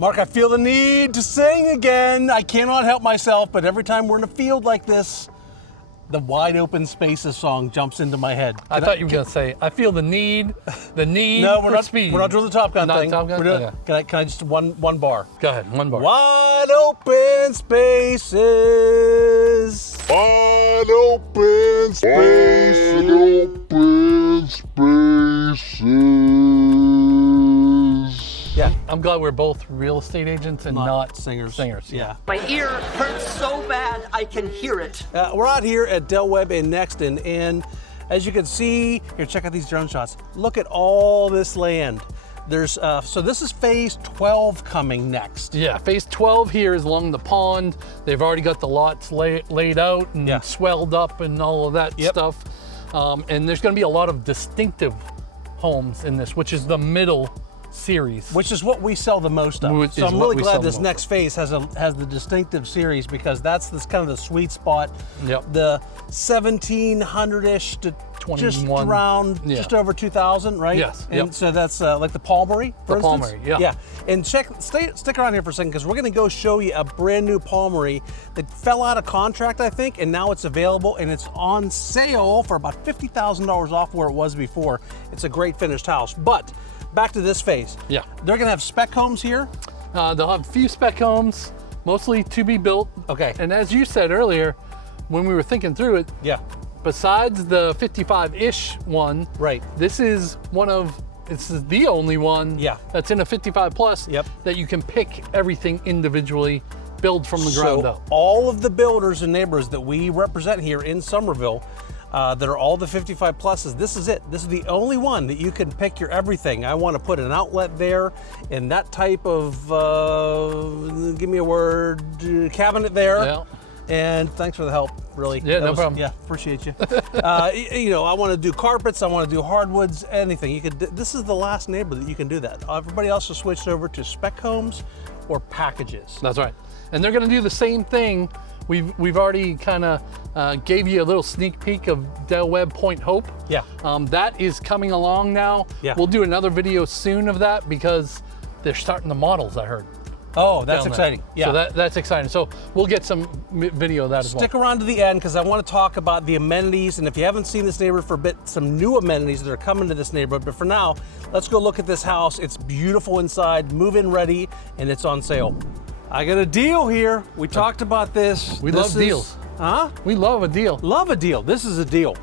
Mark, I feel the need to sing again. I cannot help myself, but every time we're in a field like this, the Wide Open Spaces song jumps into my head. I thought you were going to say, I feel the need no, for speed. We're not doing the Top Gun Not thing. Top Gun? We're doing, Okay. Can I just one bar? Go ahead, one bar. Wide open spaces. Wide open spaces. Wide open spaces. Yeah. I'm glad we're both real estate agents and not singers. Yeah. My ear hurts so bad I can hear it. We're out here at Webb Nexton, and as you can see, here, check out these drone shots. Look at all this land. There's so this is phase 12 coming next. Yeah, phase 12 here is along the pond. They've already got the lots laid out and swelled up and all of that stuff. And there's going to be a lot of distinctive homes in this, which is the middle series, which is what we sell the most of. So I'm really glad this next phase has the distinctive series, because that's this kind of the sweet spot. Yep. The 1,700-ish to 21. just around just over 2,000, right? Yes. And so that's like the Palmary, for instance. Palmary, yeah. Yeah. And stick around here for a second, because we're going to go show you a brand new Palmary that fell out of contract, I think, and now it's available and it's on sale for about $50,000 off where it was before. It's a great finished house. But back to this phase. Yeah. They're gonna have spec homes here. They'll have a few spec homes, mostly to be built. Okay. And as you said earlier, when we were thinking through it, besides the 55-ish one, right? This is the only one that's in a 55 plus that you can pick everything individually, build from the ground up. All of the builders and neighbors that we represent here in Somerville, that are all the 55 pluses, this is it. This is the only one that you can pick your everything. I want to put an outlet there and that type of, give me a word, cabinet there. Yeah. And thanks for the help, really. Yeah, no problem. Yeah, appreciate you. You know, I want to do carpets, I want to do hardwoods, anything. You could. This is the last neighbor that you can do that. Everybody else has switched over to spec homes or packages. That's right. And they're going to do the same thing. We've already kind of gave you a little sneak peek of Del Webb Point Hope. Yeah. That is coming along now. Yeah. We'll do another video soon of that, because they're starting the models, I heard. Oh, that's exciting. Yeah. So that's exciting. So we'll get some video of that as well. Stick around to the end, because I want to talk about the amenities, and if you haven't seen this neighborhood for a bit, some new amenities that are coming to this neighborhood. But for now, let's go look at this house. It's beautiful inside, move-in ready, and it's on sale. I got a deal here. We talked about this. We love deals. Huh? We love a deal. Love a deal. This is a deal.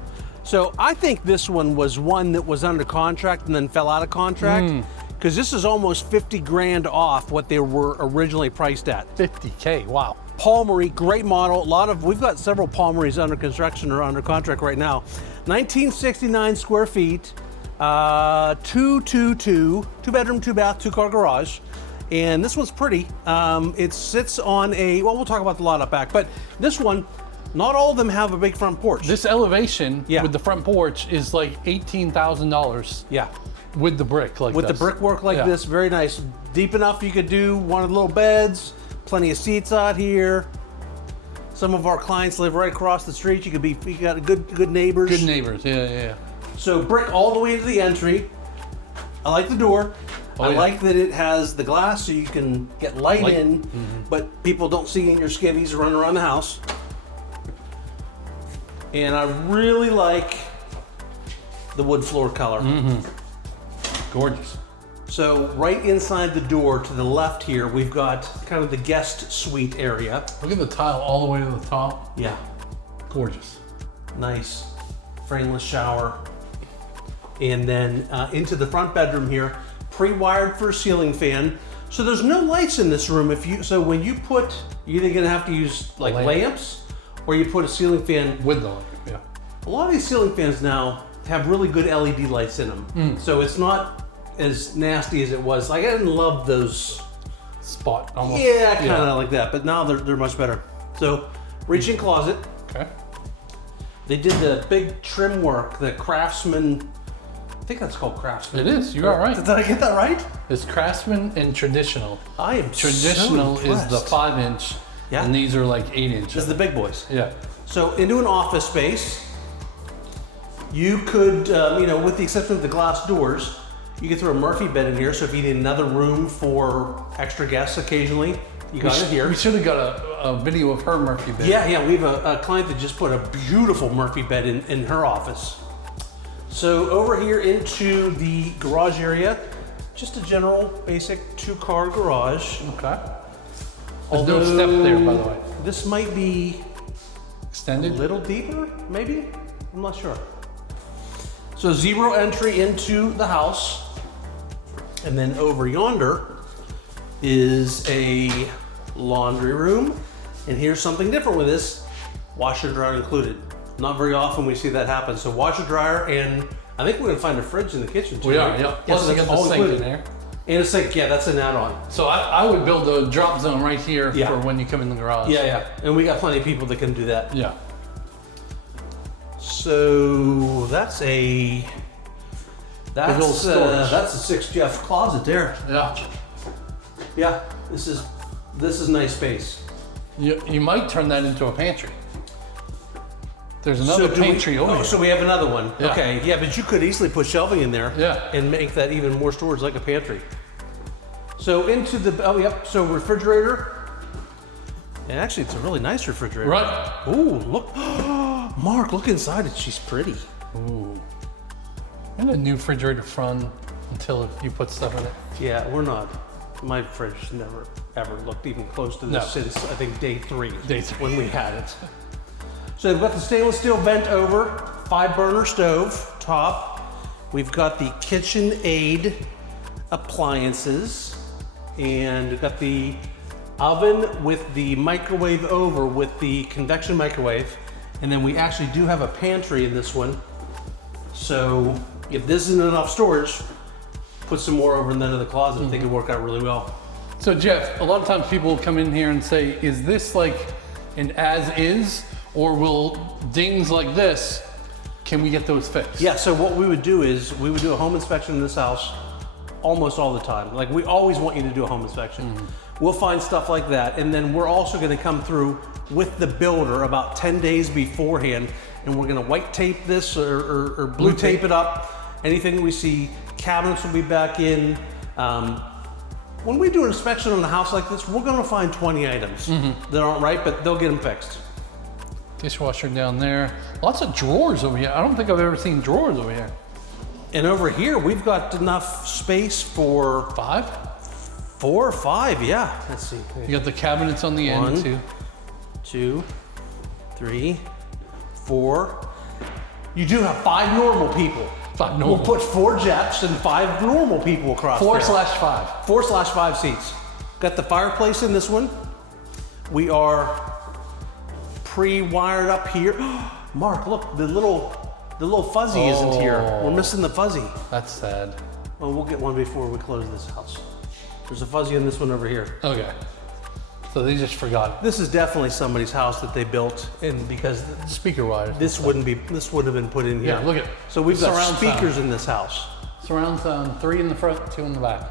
So I think this one was one that was under contract and then fell out of contract, because this is almost 50 grand off what they were originally priced at. 50K, wow. Palmary, great model. We've got several Palmarys under construction or under contract right now. 1969 square feet, 222, 2-bedroom, 2-bath, 2-car garage. And this one's pretty. It sits on we'll talk about the lot up back, but this one, not all of them have a big front porch. This elevation with the front porch is like $18,000. Yeah. With the brick like With the brickwork like this, very nice. Deep enough you could do one of the little beds, plenty of seats out here. Some of our clients live right across the street. You got good neighbors. Good neighbors, yeah. So brick all the way into the entry. I like the door. I like that it has the glass so you can get light in, but people don't see in your skivvies running around the house. And I really like the wood floor color. Gorgeous. So right inside the door to the left here, we've got kind of the guest suite area. Look at the tile all the way to the top. Yeah. Gorgeous. Nice frameless shower. And then into the front bedroom here, pre-wired for a ceiling fan. So there's no lights in this room. So when you you're either gonna have to use like lamps, or you put a ceiling fan with the lamp. Yeah. A lot of these ceiling fans now have really good LED lights in them, so it's not as nasty as it was. Like, I didn't love those spot almost. Yeah, kind of like that, but now they're much better. So reach-in closet. Okay. They did the big trim work, the Craftsman. I think that's called Craftsman. It is. You are right. Did I get that right? It's Craftsman and traditional. I am Traditional so is the impressed. 5-inch, and these are like 8-inch. This is the big boys. Yeah. So into an office space, you could, with the exception of the glass doors, You can throw a Murphy bed in here, so if you need another room for extra guests occasionally, you got it here. We should have got a video of her Murphy bed. Yeah, we have a client that just put a beautiful Murphy bed in her office. So over here into the garage area, just a general basic 2-car garage. Okay. There's no step there, by the way. This might be Extended? a little deeper, maybe? I'm not sure. So 0 entry into the house. And then over yonder is a laundry room. And here's something different with this, washer and dryer included. Not very often we see that happen. So washer, dryer, and I think we're gonna find a fridge in the kitchen too. We are, right? yeah. Plus so you that's got the all sink included. in there. And a sink, yeah, that's an add-on. So I would build a drop zone right here Yeah. for when you come in the garage. Yeah. And we got plenty of people that can do that. Yeah. So that's a Big old storage. that's a 6 Jeff closet there. Yeah. Yeah, this is nice space. You might turn that into a pantry. There's another pantry over here. So we have another one. Yeah. Okay, yeah, but you could easily put shelving in there. Yeah. And make that even more storage like a pantry. So into the so refrigerator. And actually, it's a really nice refrigerator. Right. Ooh, look, Mark, look inside it. She's pretty. Ooh. And a new refrigerator fun until you put stuff in it. Yeah, we're not. My fridge never ever looked even close to this No. since I think day 3. Day 3. When we had it. So we've got the stainless steel vent over, 5-burner stove top. We've got the KitchenAid appliances, and we've got the oven with the microwave over with the convection microwave, and then we actually do have a pantry in this one. So if this isn't enough storage, put some more over in the end of the closet. I think it'd work out really well. So Jeff, a lot of times people will come in here and say, is this like an as-is, or will dings like this, can we get those fixed? Yeah, so what we would do is we would do a home inspection in this house almost all the time. Like, we always want you to do a home inspection. We'll find stuff like that, and then we're also gonna come through with the builder about 10 days beforehand, and we're gonna white tape this or blue tape it up. Anything we see, cabinets will be back in. When we do an inspection on a house like this, we're gonna find 20 items that aren't right, but they'll get them fixed. Dishwasher down there. Lots of drawers over here. I don't think I've ever seen drawers over here. And over here, we've got enough space for 5? 4 or 5, yeah. Let's see. You got the cabinets on the One. end too. 2, 3, 4. You do have 5 normal people. 5 normal. We'll put 4 Jeffs and 5 normal people across 4/5. 4/5 seats. Got the fireplace in this one. We are pre-wired up here. Mark, look, the little fuzzy isn't here. We're missing the fuzzy. That's sad. Well, we'll get one before we close this house. There's a fuzzy in this one over here. Okay. So they just forgot. This is definitely somebody's house that they built, and because Speaker wires. this wouldn't have been put in here. Yeah, look at. So we've got surround speakers sound. in this house. Surround sound, 3 in the front, 2 in the back.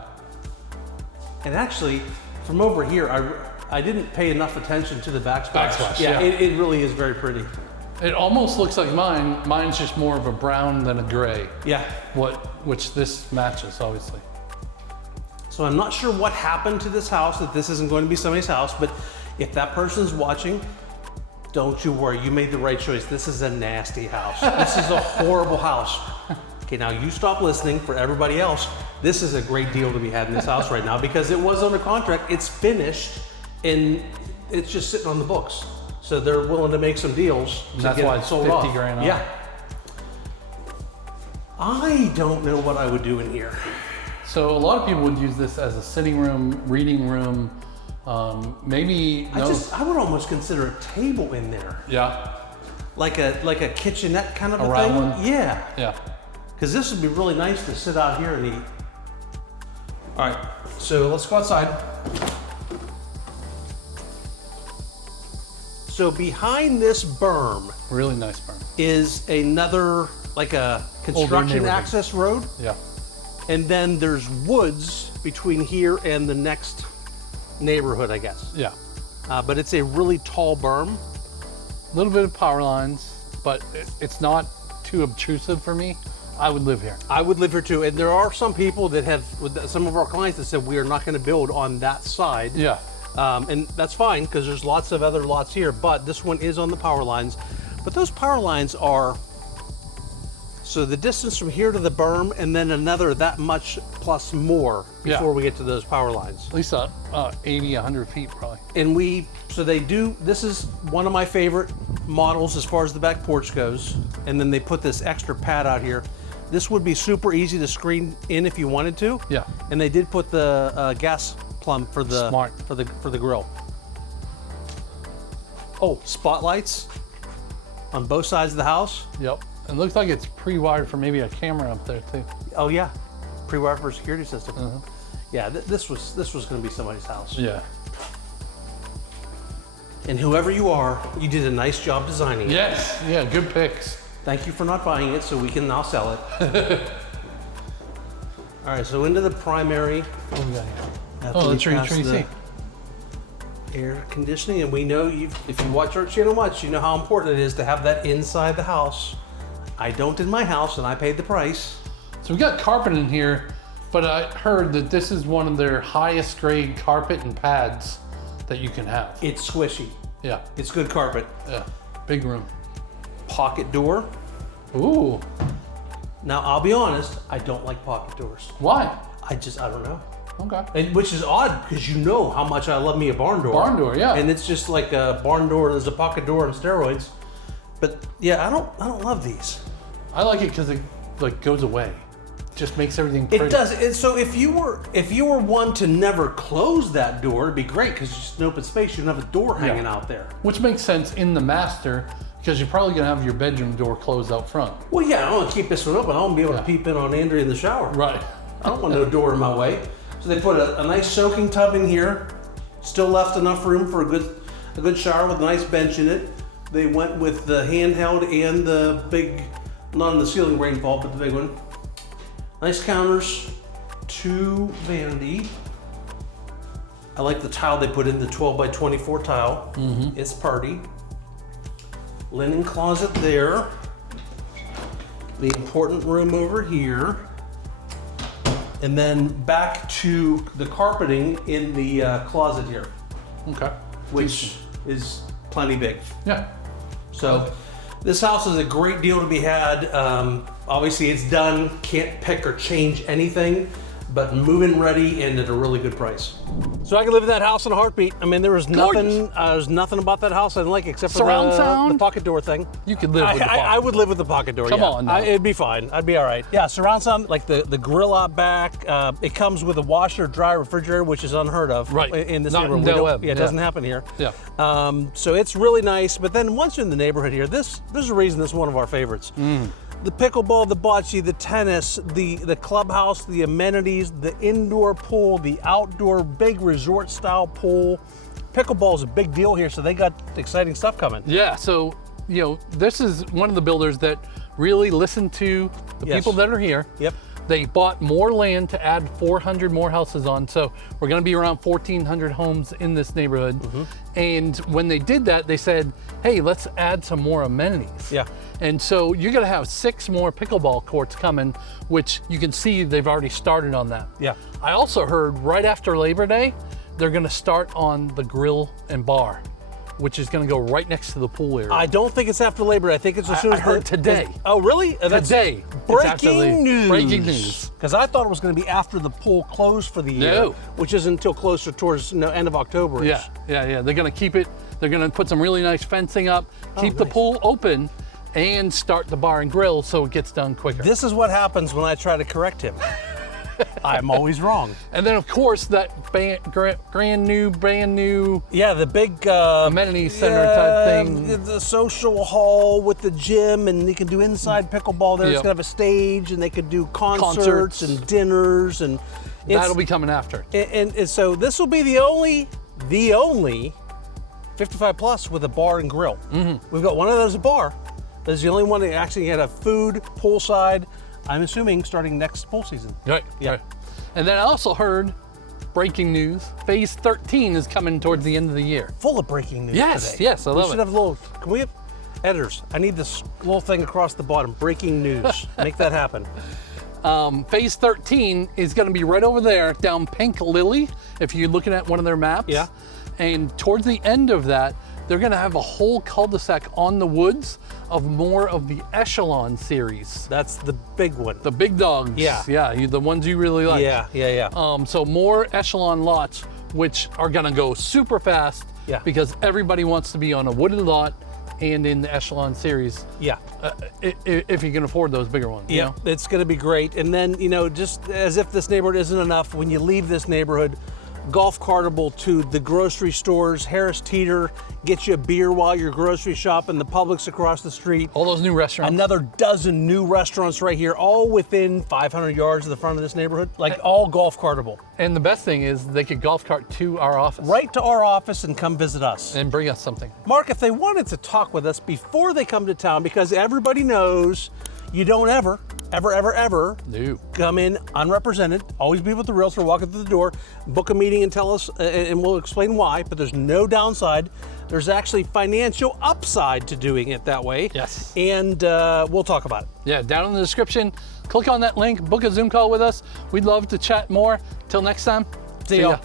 And actually, from over here, I didn't pay enough attention to the backsplash. Backsplash, Yeah, yeah. it really is very pretty. It almost looks like mine. Mine's just more of a brown than a gray. Yeah. Which this matches, obviously. So I'm not sure what happened to this house, that this isn't going to be somebody's house, but if that person's watching, don't you worry, you made the right choice. This is a nasty house. This is a horrible house. Okay, now you stop listening. For everybody else, this is a great deal to be had in this house right now because it was under contract, it's finished, and it's just sitting on the books. So they're willing to make some deals to That's get why it it's sold 50 off. grand off. Yeah. I don't know what I would do in here. So a lot of people would use this as a sitting room, reading room, maybe. I would almost consider a table in there, Yeah. like a kitchenette kind of a round thing. one? Yeah, Yeah. because this would be really nice to sit out here and eat. All right, so let's go outside. So behind this berm Really nice burn. is another, like a construction neighborhood. access road. Yeah. And then there's woods between here and the next neighborhood, I guess. Yeah. But it's a really tall berm. A little bit of power lines, but it's not too obtrusive for me. I would live here. I would live here too. And there are some people that have, some of our clients that said we are not going to build on that side. Yeah. And that's fine because there's lots of other lots here, but this one is on the power lines. But those power lines are, so the distance from here to the berm and then another that much plus more before we get to those power lines. At least 80, 100 feet probably. And so they do, this is one of my favorite models as far as the back porch goes. And then they put this extra pad out here. This would be super easy to screen in if you wanted to. Yeah. And they did put the gas plumb for the Smart. for the grill. Oh, spotlights on both sides of the house. Yep. It looks like it's pre-wired for maybe a camera up there too. Oh yeah, pre-wired for a security system. Yeah, this was going to be somebody's house. Yeah. And whoever you are, you did a nice job designing it. Yes. Yeah. Good picks. Thank you for not buying it, so we can now sell it. All right, so into the primary. What do we got here? After Oh, we that's your pass the HVAC. air conditioning, and we know if you watch our channel much, you know how important it is to have that inside the house. I don't in my house, and I paid the price. So we got carpet in here, but I heard that this is one of their highest grade carpet and pads that you can have. It's squishy. Yeah. It's good carpet. Yeah. Big room. Pocket door. Ooh. Now, I'll be honest, I don't like pocket doors. Why? I don't know. Okay. And, which is odd because you know how much I love me a barn door. Barn door, yeah. And it's just like a barn door. There's a pocket door on steroids. But yeah, I don't love these. I like it because it like goes away. Just makes everything pretty. It does. And so if you were one to never close that door, it'd be great because it's just an open space. You don't have a door hanging out there. Which makes sense in the master because you're probably gonna have your bedroom door closed out front. Well, yeah, I want to keep this one open. I want to be able to peep in on Andrea in the shower. Right. I don't want no door in my way. So they put a nice soaking tub in here. Still left enough room for a good shower with a nice bench in it. They went with the handheld and the big, not in the ceiling rainfall, but the big one. Nice counters, 2 vanity. I like the tile they put in, the 12 by 24 tile. It's party. Linen closet there. The important room over here. And then back to the carpeting in the closet here, Okay. which is plenty big. Yeah. So this house is a great deal to be had. Obviously it's done, can't pick or change anything, but move-in ready and at a really good price. So I could live in that house in a heartbeat. I mean, there was nothing about that house I didn't like except for Surround the sound? pocket door thing. You could live with the pocket. I would live with the pocket door. Come yeah. on now. It'd be fine. I'd be all right. Yeah, surround sound, like the grill out back. It comes with a washer, dry refrigerator, which is unheard of Right. in this Not in neighborhood. Del Webb. It doesn't happen here. Yeah. So it's really nice. But then once you're in the neighborhood here, there's a reason this is one of our favorites. The pickleball, the bocce, the tennis, the clubhouse, the amenities, the indoor pool, the outdoor big resort style pool. Pickleball is a big deal here, so they got exciting stuff coming. Yeah. So, this is one of the builders that really listened to the people that are here. Yep. They bought more land to add 400 more houses on. So we're going to be around 1,400 homes in this neighborhood. And when they did that, they said, hey, let's add some more amenities. Yeah. And so you're going to have 6 more pickleball courts coming, which you can see they've already started on that. Yeah. I also heard right after Labor Day, they're going to start on the grill and bar, which is going to go right next to the pool area. I don't think it's after Labor Day. I think it's as soon as I heard today. Oh, really? That's Today. It's after breaking news. Breaking news. Because I thought it was going to be after the pool closed for the year, No. which isn't until closer towards end of October. Yeah. They're going to keep it. They're going to put some really nice fencing up, keep the nice. pool open, and start the bar and grill so it gets done quicker. This is what happens when I try to correct him. I'm always wrong. And then, of course, that brand new Yeah, the big amenity center type thing. The social hall with the gym, and they can do inside pickleball there. It's Yep. gonna have a stage, and they could do concerts and dinners, and That'll be coming after. And so this will be the only 55 plus with a bar and grill. We've got one of those at bar. This is the only one that actually had a food poolside. I'm assuming starting next pool season. Right. Yeah. Right. And then I also heard breaking news. Phase 13 is coming towards the end of the year. Full of breaking news Yes, today. yes, I love We should it. have a little. Can we have? Editors, I need this little thing across the bottom. Breaking news. Make that happen. Phase 13 is going to be right over there down Pink Lily, if you're looking at one of their maps. Yeah. And towards the end of that, they're going to have a whole cul-de-sac on the woods of more of the Echelon series. That's the big one. The big dogs. Yeah. Yeah, the ones you really like. Yeah. So more Echelon lots, which are going to go super fast. Yeah. Because everybody wants to be on a wooded lot and in the Echelon series. Yeah. If you can afford those bigger ones. Yeah, it's going to be great. And then, just as if this neighborhood isn't enough, when you leave this neighborhood, golf cartable to the grocery stores. Harris Teeter gets you a beer while you're grocery shopping. The Publix across the street. All those new restaurants. Another dozen new restaurants right here, all within 500 yards of the front of this neighborhood. Like all golf cartable. And the best thing is they could golf cart to our office. Right to our office and come visit us. And bring us something. Mark, if they wanted to talk with us before they come to town, because everybody knows you don't ever No. come in unrepresented. Always be with the realtor walking through the door, book a meeting and tell us, and we'll explain why, but there's no downside. There's actually financial upside to doing it that way. Yes. And we'll talk about it. Yeah, down in the description, click on that link, book a Zoom call with us. We'd love to chat more. Till next time, See ya.